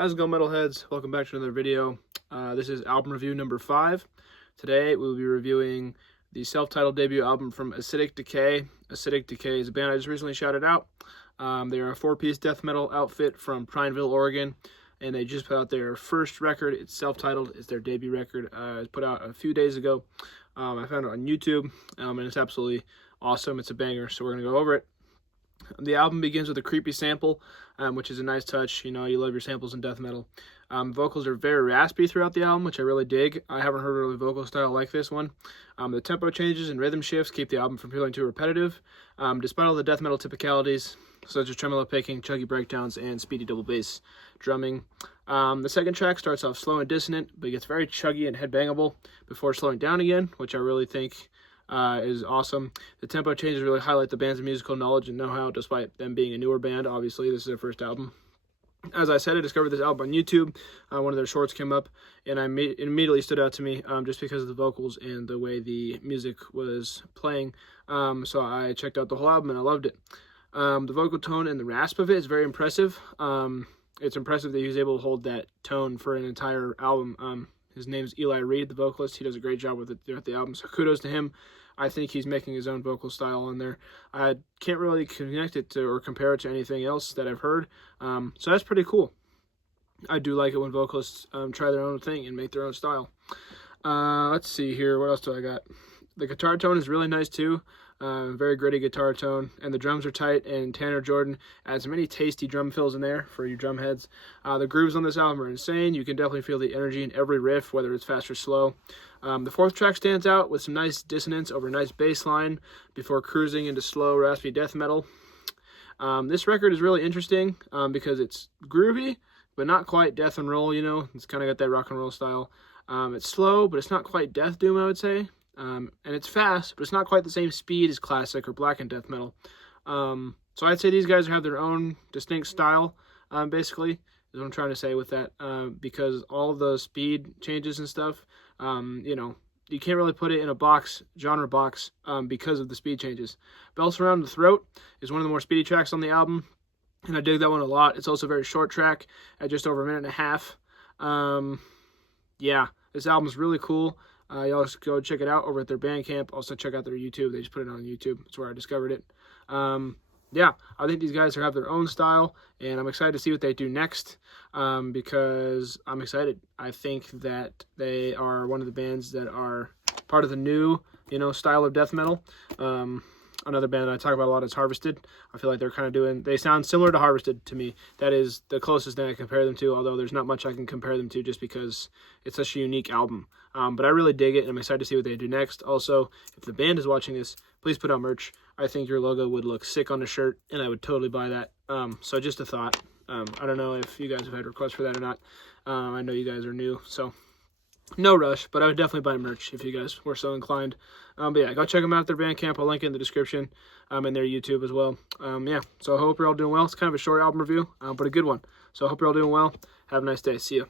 How's it going, metalheads? Welcome back to another video. This is album review number 5. Today we'll be reviewing the self-titled debut album from Decay. Decay is a band I just recently shouted out. They are a 4-piece death metal outfit from Prineville, Oregon, and they just put out their first record. It's self-titled. It's their debut record. It was put out a few days ago. I found it on YouTube, and it's absolutely awesome. It's a banger, so we're going to go over it. The album begins with a creepy sample, which is a nice touch. You know, you love your samples in death metal. Vocals are very raspy throughout the album, which I really dig. I haven't heard a really vocal style like this one. The tempo changes and rhythm shifts keep the album from feeling too repetitive, despite all the death metal typicalities, such as tremolo picking, chuggy breakdowns, and speedy double bass drumming. The second track starts off slow and dissonant, but gets very chuggy and headbangable before slowing down again, which I really think is awesome. The tempo changes really highlight the band's musical knowledge and know-how, despite them being a newer band. Obviously, this is their first album. As I said, I discovered this album on YouTube. One of their shorts came up, and it immediately stood out to me just because of the vocals and the way the music was playing. So I checked out the whole album, and I loved it. The vocal tone and the rasp of it is very impressive. It's impressive that he was able to hold that tone for an entire album. His name's Eli Reed, the vocalist. He does a great job with it throughout the album, so kudos to him. I think he's making his own vocal style on there. I can't really connect it to or compare it to anything else that I've heard, so that's pretty cool. I do like it when vocalists try their own thing and make their own style. Let's see here. What else do I got? The guitar tone is really nice too. Very gritty guitar tone, and the drums are tight, and Tanner Jordan adds many tasty drum fills in there for you drum heads. The grooves on this album are insane. You can definitely feel the energy in every riff, whether it's fast or slow. The fourth track stands out with some nice dissonance over a nice bass line before cruising into slow, raspy death metal. This record is really interesting because it's groovy, but not quite death and roll, you know. It's kind of got that rock and roll style. It's slow, but it's not quite death doom, I would say. And it's fast, but it's not quite the same speed as classic or black and death metal. So I'd say these guys have their own distinct style, basically, is what I'm trying to say with that, because all the speed changes and stuff, you know, you can't really put it in a genre box, because of the speed changes. Belts Around the Throat is one of the more speedy tracks on the album, and I dig that one a lot. It's also a very short track at just over a minute and a half. Yeah, this album's really cool. Y'all just go check it out over at their Bandcamp. Also check out their YouTube. They just put it on YouTube. That's where I discovered it. Yeah, I think these guys have their own style, and I'm excited to see what they do next, because I'm excited. I think that they are one of the bands that are part of the new, you know, style of death metal. Another band that I talk about a lot is Harvested. I feel like they're kind of they sound similar to Harvested to me. That is the closest thing I compare them to, although there's not much I can compare them to just because it's such a unique album. But I really dig it, and I'm excited to see what they do next. Also, if the band is watching this, please put out merch. I think your logo would look sick on a shirt, and I would totally buy that. So just a thought. I don't know if you guys have had requests for that or not. I know you guys are new, so no rush, but I would definitely buy merch if you guys were so inclined. But yeah, go check them out at their Bandcamp. I'll link it in the description, and their YouTube as well. Yeah, so I hope you're all doing well. It's kind of a short album review, but a good one. So I hope you're all doing well. Have a nice day. See you.